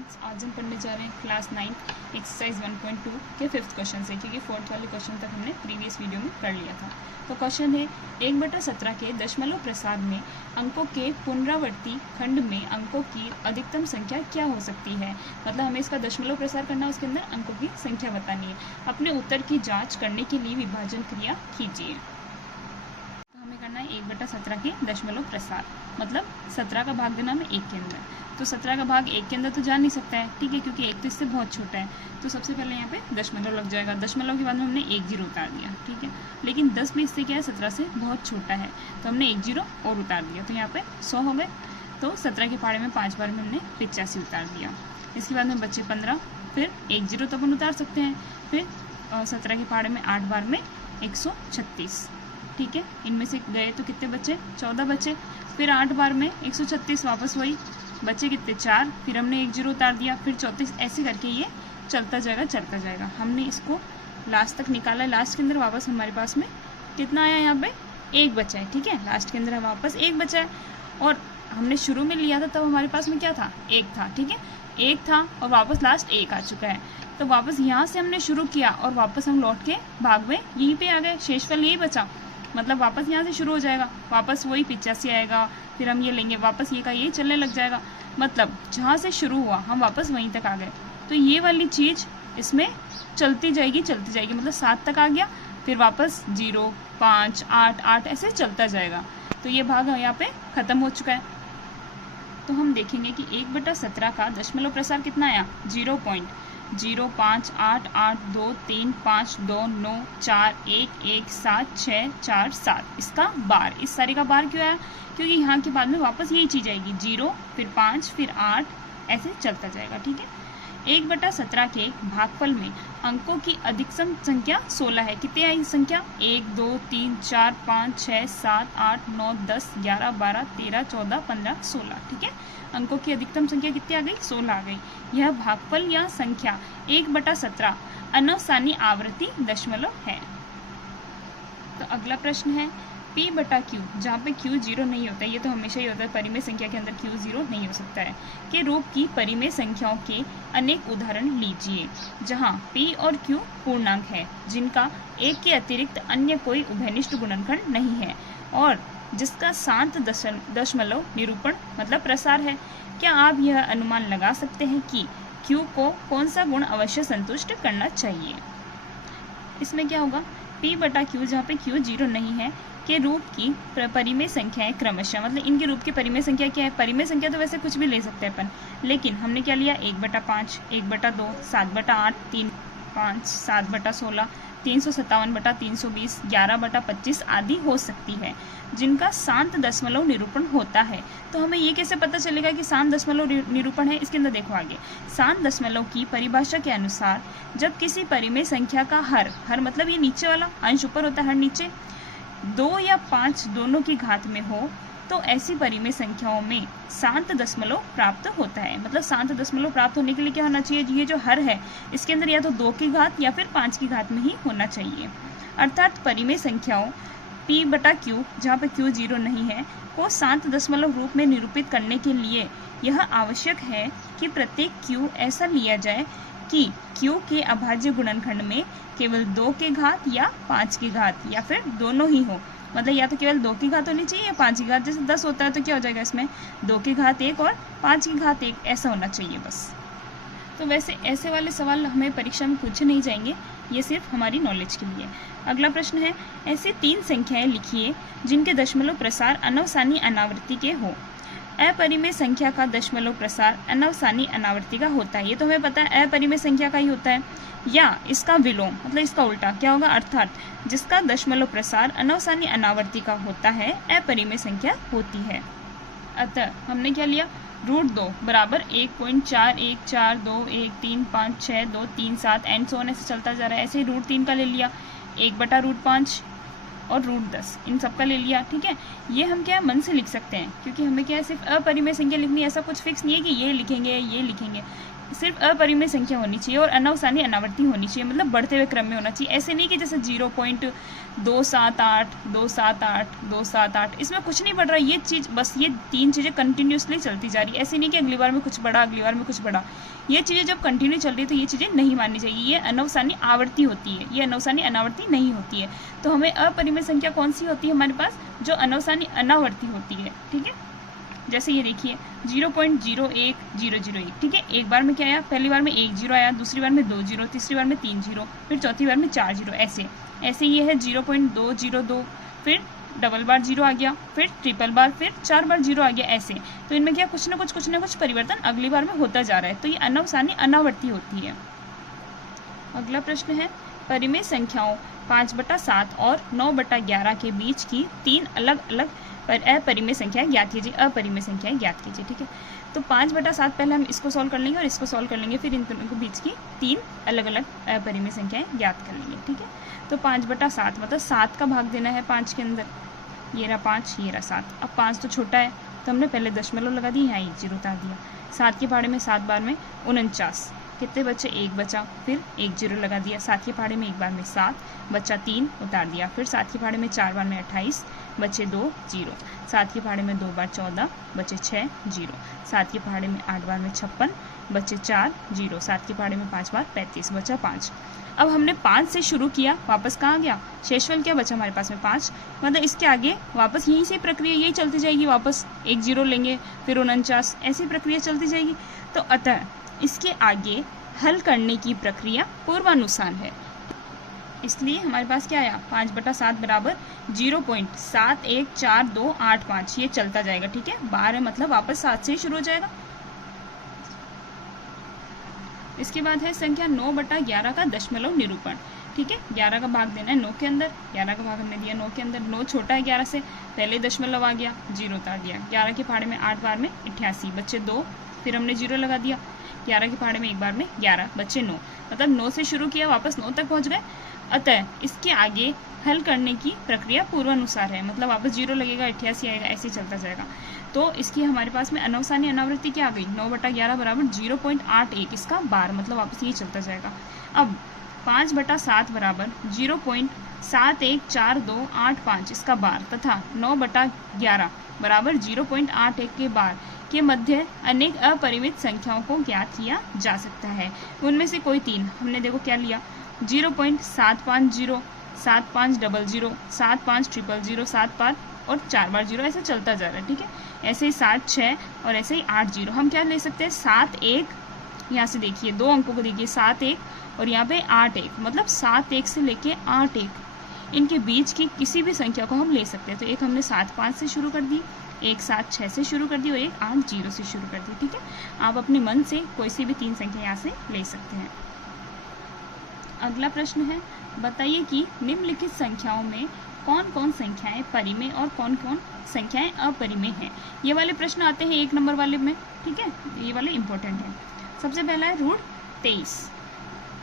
Friends, आज हम पढ़ने जा रहे हैं क्लास 9 एक्सरसाइज 1.2 के 5th क्वेश्चन से, क्योंकि 4th वाले क्वेश्चन तक हमने प्रीवियस वीडियो में कर लिया था। तो क्वेश्चन है 1/17 के दशमलव प्रसार में अंकों के पुनरावर्ती खंड में अंकों की अधिकतम संख्या क्या हो सकती है। मतलब हमें इसका दशमलव प्रसार करना है, उसके अंदर अंकों की संख्या बतानी है। अपने उत्तर की जाँच करने के लिए विभाजन क्रिया कीजिए। करना है 1/17 के दशमलव प्रसार, मतलब 17 का भाग देना हमें 1 के अंदर। तो 17 का भाग 1 के अंदर तो जा नहीं सकता है, ठीक है, क्योंकि 1 तो इससे बहुत छोटा है। तो सबसे पहले यहाँ पे दशमलव लग जाएगा। दशमलव के बाद में हमने 1 जीरो उतार दिया, ठीक है। लेकिन 10 भी इससे क्या है, 17 से बहुत छोटा है, तो हमने 1 जीरो और उतार दिया, तो यहाँ पे 100 हो गए। तो 17 के पहाड़े में 5 बार में हमने 85 उतार दिया। इसके बाद में बचे 15, फिर 1 जीरो तो अपन उतार सकते हैं, फिर 17 के पहाड़े में 8 बार में 136, ठीक है। इनमें से गए तो कितने बचे, 14 बचे। फिर 8 बार में 136, वापस वही बचे कितने, 4। फिर हमने 1 जीरो उतार दिया, फिर 34, ऐसे करके ये चलता जाएगा। हमने इसको लास्ट तक निकाला। लास्ट के अंदर वापस हमारे पास में कितना आया, यहाँ पे 1 बचा है, ठीक है। लास्ट के अंदर वापस 1 बचा है, और हमने शुरू में लिया था तब हमारे पास में क्या था, 1 था, ठीक है। 1 था और वापस लास्ट 1 आ चुका है। तो वापस यहाँ से हमने शुरू किया और वापस हम लौट के भाग में यहीं पे आ गए, शेषफल यही बचा। मतलब वापस यहाँ से शुरू हो जाएगा, वापस वही 85 आएगा, फिर हम ये लेंगे, वापस ये का ये चलने लग जाएगा। मतलब जहाँ से शुरू हुआ हम वापस वहीं तक आ गए। तो ये वाली चीज़ इसमें चलती जाएगी। मतलब 7 तक आ गया, फिर वापस 0, 5, 8, 8 ऐसे चलता जाएगा। तो ये भाग यहाँ पे ख़त्म हो चुका है। तो हम देखेंगे कि 1/17 का दशमलव प्रसार कितना आया, 0.058325294117 इसका बार, इस सारे का बार क्यों आया, क्योंकि यहाँ के बाद में वापस यही चीज़ आएगी, 0 फिर 5 फिर 8 ऐसे चलता जाएगा, ठीक है। 1/17 के भागफल में अंकों की अधिकतम संख्या 16 है। कितनी आई संख्या, 1 2 3 4 5 6 7 8 9 10 11 12 13 14 15 16, ठीक है। अंकों की अधिकतम संख्या कितनी आ गई, 16 आ गई। यह भागफल या संख्या 1/17 अनवसानी आवृत्ति दशमलव है। तो अगला प्रश्न है P/Q, जहाँ पे Q 0 नहीं होता है, ये तो हमेशा ही होता है, परिमेय संख्या के अंदर Q 0 नहीं हो सकता है, के रूप की परिमेय संख्याओं के अनेक उदाहरण लीजिए, जहाँ P और Q पूर्णांक है, जिनका 1 के अतिरिक्त अन्य कोई उभयनिष्ठ गुणनखंड नहीं है, और जिसका शांत दशमलव निरूपण मतलब प्रसार है। क्या आप यह अनुमान लगा सकते हैं कि Q को कौन सा गुण अवश्य संतुष्ट करना चाहिए। इसमें क्या होगा, P/Q, जहाँ पे Q 0 नहीं है, के रूप की परिमेय संख्याएं क्रमशः, मतलब इनके रूप की परिमेय संख्या क्या है। परिमेय संख्या तो वैसे कुछ भी ले सकते हैं अपन, लेकिन हमने क्या लिया, 1/5, 1/2, 7/8, 3/5, 7/16, 357/320, 11/25 आदि हो सकती है, जिनका शांत दशमलव निरूपण होता है। तो हमें ये कैसे पता चलेगा कि शांत दशमलव निरूपण है, इसके अंदर देखो आगे, शांत दशमलव की परिभाषा के अनुसार जब किसी परिमेय संख्या का हर मतलब ये नीचे वाला अंश ऊपर होता है, हर नीचे 2 या 5 दोनों की घात में हो, तो ऐसी परिमेय संख्याओं में शांत दशमलव प्राप्त होता है। मतलब शांत दशमलव प्राप्त होने के लिए क्या होना चाहिए, ये जो हर है इसके अंदर या तो 2 की घात या फिर 5 की घात में ही होना चाहिए। अर्थात परिमेय संख्याओं P/Q, जहाँ पे Q 0 नहीं है, को शांत दशमलव रूप में निरूपित करने के लिए यह आवश्यक है कि प्रत्येक Q ऐसा लिया जाए कि Q के अभाज्य गुणनखंड में केवल 2 के घात या 5 की घात या फिर दोनों ही हो। मतलब या तो केवल 2 की घात होनी चाहिए या 5 की घात। जैसे 10 होता है तो क्या हो जाएगा, इसमें 2 की घात 1 और 5 की घात 1 ऐसा होना चाहिए बस। तो वैसे ऐसे वाले सवाल हमें परीक्षा में पूछे नहीं जाएंगे, ये सिर्फ हमारी नॉलेज के लिए। अगला प्रश्न है, ऐसी 3 संख्याएं लिखिए जिनके दशमलव प्रसार अनवसानी अनावृत्ति के हो। अपरिमेय संख्या का दशमलव प्रसार अनवसानी अनावृत्ति का होता है, ये तो हमें पता है, अपरिमेय संख्या का ही होता है। या इसका विलोम मतलब इसका उल्टा क्या होगा, अर्थात जिसका दशमलव प्रसार अनवसानी अनावृत्ति का होता है अपरिमेय संख्या होती है। अतः हमने क्या लिया, √2 बराबर 1.4142135623 एंड सो ऑन ऐसे चलता जा रहा है। ऐसे ही √3 का ले लिया, 1/√5 और √10 इन सब का ले लिया, ठीक है। ये हम क्या मन से लिख सकते हैं, क्योंकि हमें क्या है, सिर्फ अपरिमेय संख्या लिखनी है, ऐसा कुछ फिक्स नहीं है कि ये लिखेंगे ये लिखेंगे। सिर्फ अपरिमेय संख्या होनी चाहिए और अनवसानी अनावर्ती होनी चाहिए, मतलब बढ़ते हुए क्रम में होना चाहिए। ऐसे नहीं कि जैसे 0.278 278 278 इसमें कुछ नहीं बढ़ रहा। ये चीज़ बस ये 3 चीज़ें कंटिन्यूसली चलती जा रही है। ऐसे नहीं कि अगली बार में कुछ बढ़ा, अगली बार में कुछ बढ़ा। ये चीज़ें जब कंटिन्यू चल रही है तो ये चीज़ें नहीं माननी चाहिए। ये अनवसानी आवर्ती होती है, ये अनवसानी अनावर्ती नहीं होती है। तो हमें अपरिमेय संख्या कौन सी होती है हमारे पास? जो अनवसानी अनावर्ती होती है। ठीक है, जैसे ये देखिए 0.01001, ठीक है। एक बार में क्या आया? पहली बार में 1 0 आया, दूसरी बार में 2 0, तीसरी बार में 3 0, फिर चौथी बार में 4 0। ऐसे ये है 0.202, फिर डबल बार 0 आ गया, फिर ट्रिपल बार, फिर 4 बार 0 आ गया। ऐसे तो इनमें क्या कुछ ना कुछ परिवर्तन अगली बार में होता जा रहा है। तो ये अनवसानी अनावर्ती होती है। अगला प्रश्न है, परिमेय संख्याओं 5/7 और 9/11 के बीच की 3 अलग अलग अपरिमेय संख्याएं ज्ञात कीजिए। अपरिमेय संख्याएं ज्ञात कीजिए। ठीक है, तो 5/7 पहले हम इसको सॉल्व कर लेंगे और इसको सॉल्व कर लेंगे, फिर इन दोनों के बीच की 3 अलग अलग अपरिमेय संख्याएं ज्ञात कर लेंगे। ठीक है, तो 5/7 मतलब 7 का भाग देना है 5 के अंदर। ये रहा 5, ये रहा 7। अब 5 तो छोटा है तो हमने पहले दशमलव लगा दी, यहाँ 1 0 उतार दिया। 7 के पहाड़े में 7 बार में 49, कितने बच्चे? 1 बचा, फिर 1 0 लगा दिया। 7 के पहाड़े में 1 बार में 7 बच्चा, 3 उतार दिया। फिर 7 के पहाड़े में 4 बार में 28 बच्चे, 2 0। 7 के पहाड़े में 2 बार 14 बच्चे, 6 0। 7 के पहाड़े में 8 बार में 56 बच्चे, 4 0। 7 के पहाड़े में 5 बार 35 बचा, 5। अब हमने 5 से शुरू किया, वापस कहाँ गया? शेषफल क्या बचा हमारे पास में? 5। मतलब इसके आगे वापस यही से प्रक्रिया यही चलती जाएगी। वापस 1 0 लेंगे, फिर 49, ऐसी प्रक्रिया चलती जाएगी। तो अतः इसके आगे हल करने की प्रक्रिया पूर्वानुसार है। इसलिए हमारे पास क्या आया? 5/7 बराबर 0.714285, ये चलता जाएगा। ठीक है, 12 मतलब वापस 7 से ही शुरू हो जाएगा। इसके बाद है संख्या 9/11 का दशमलव निरूपण। ठीक है, 11 का भाग देना है 9 के अंदर। 11 का भाग हमने दिया 9 के अंदर। 9 छोटा है 11 से, पहले दशमलव आ गया, 0 उतार दिया। 11 के पहाड़े में 8 बार में 88 बच्चे, 2, फिर हमने 0 लगा दिया। 11 के पहाड़े में 1 बार में 11 बच्चे, 9। मतलब 9 से शुरू किया, वापस 9 तक पहुंच गए। अतः इसके आगे हल करने की प्रक्रिया पूर्वानुसार है, मतलब वापस 0 लगेगा, 88 आएगा, ऐसे ही चलता जाएगा। तो इसकी हमारे पास में अनवसानी अनावृत्ति क्या आ गई? 9/11 बराबर 0.81, इसका बार, मतलब वापस ये चलता जाएगा। अब 5/7 बराबर 0.714285, इसका बार, तथा 9/11 बराबर 0.81 के बार के मध्य अनेक अपरिमित संख्याओं को ज्ञात किया जा सकता है। उनमें से कोई 3 हमने देखो क्या लिया? 0.750, 7500, 7500, 7 बार और 4 बार 0, ऐसे चलता जा रहा है। ठीक है, ऐसे ही 7 6 और ऐसे ही 8 0। हम क्या ले सकते हैं? 7 1, यहाँ से देखिए 2 अंकों को देखिए, 7 1 और यहाँ पे 8 1, मतलब 7 1 से लेके 8 1, इनके बीच की किसी भी संख्या को हम ले सकते हैं। तो एक हमने 7 5 से शुरू कर दी, एक 7 6 से शुरू कर दी और एक 8 0 से शुरू कर दी। ठीक है, आप अपने मन से कोई सी भी 3 संख्या यहाँ से ले सकते हैं। अगला प्रश्न है, बताइए कि निम्नलिखित संख्याओं में कौन कौन संख्याएं परिमेय और कौन कौन संख्याएं अपरिमेय हैं। ये वाले प्रश्न आते हैं 1 नंबर वाले में। ठीक है, ये वाले इंपॉर्टेंट है। सबसे पहला है √23।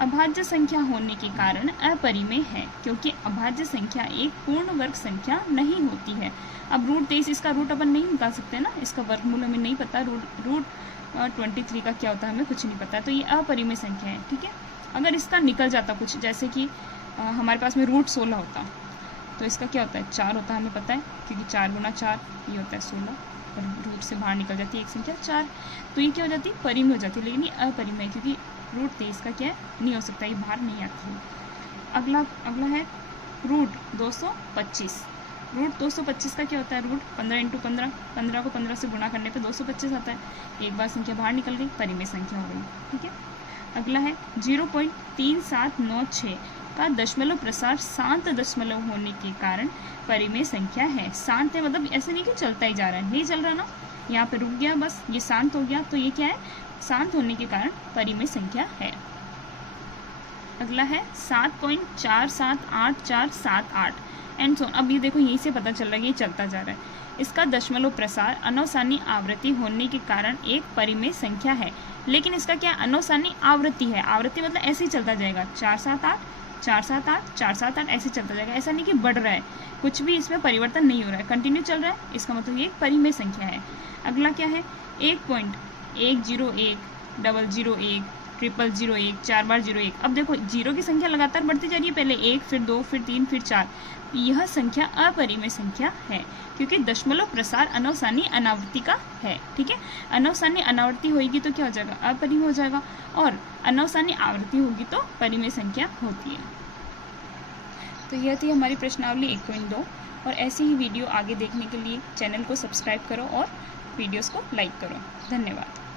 अभाज्य संख्या होने के कारण अपरिमेय है, क्योंकि अभाज्य संख्या एक पूर्ण वर्ग संख्या नहीं होती है। अब √23 इसका रूट अपन नहीं निकाल सकते ना, इसका वर्गमूल हमें नहीं पता। √23 का क्या होता है हमें कुछ नहीं पता, तो ये अपरिमेय संख्या है। ठीक है, अगर इसका निकल जाता कुछ, जैसे कि हमारे पास में √16 होता, तो इसका क्या होता है? 4 होता है, हमें पता है, क्योंकि 4 × 4 ये होता है 16, और रूट से बाहर निकल जाती है एक संख्या 4, तो ये क्या हो जाती है? परिमेय हो जाती है। लेकिन ये अपरिमेय, क्योंकि √23 का क्या है? नहीं हो सकता, ये बाहर नहीं आती है। अगला है √225। √225 का क्या होता है? रूट 15 × 15, 15 को 15 से गुणा करने पे 225 आता है। एक बार संख्या बाहर निकल गई, परिमेय संख्या हो गई। ठीक है, अगला है 0.3796 का दशमलव प्रसार शांत दशमलव होने के कारण परिमेय संख्या है। शांत है मतलब ऐसे नहीं कि चलता ही जा रहा है, नहीं चल रहा ना, यहाँ पे रुक गया, बस ये शांत हो गया, तो ये क्या है? शांत होने के कारण परिमेय संख्या है। अगला है 7.478478 एंड सो। अब ये देखो, यहीं से पता चल रहा है कि ये चलता जा रहा है। इसका दशमलव प्रसार अनवसानी आवृत्ति होने के कारण एक परिमेय संख्या है, लेकिन इसका क्या अनवसानी आवृत्ति है। आवृत्ति मतलब ऐसे ही चलता जाएगा, 478 478 478 ऐसे चलता जाएगा। ऐसा नहीं कि बढ़ रहा है, कुछ भी इसमें परिवर्तन नहीं हो रहा है, कंटिन्यू चल रहा है। इसका मतलब ये एक परिमेय संख्या है। अगला क्या है? 1.101 0001, 0001, 4 बार 01। अब देखो जीरो की संख्या लगातार बढ़ती जा रही है, पहले 1, फिर 2, फिर 3, फिर 4। यह संख्या अपरिमेय संख्या है क्योंकि दशमलव प्रसार अनवसानी अनावृत्ति का है। ठीक है, अनवसानी अनावृत्ति होगी तो क्या हो जाएगा, अपरिमेय हो जाएगा, और अनवसानी आवृत्ति होगी तो परिमेय संख्या होती है। तो यह थी हमारी प्रश्नावली 1.2। और ऐसी ही वीडियो आगे देखने के लिए चैनल को सब्सक्राइब करो और वीडियोस को लाइक करो। धन्यवाद।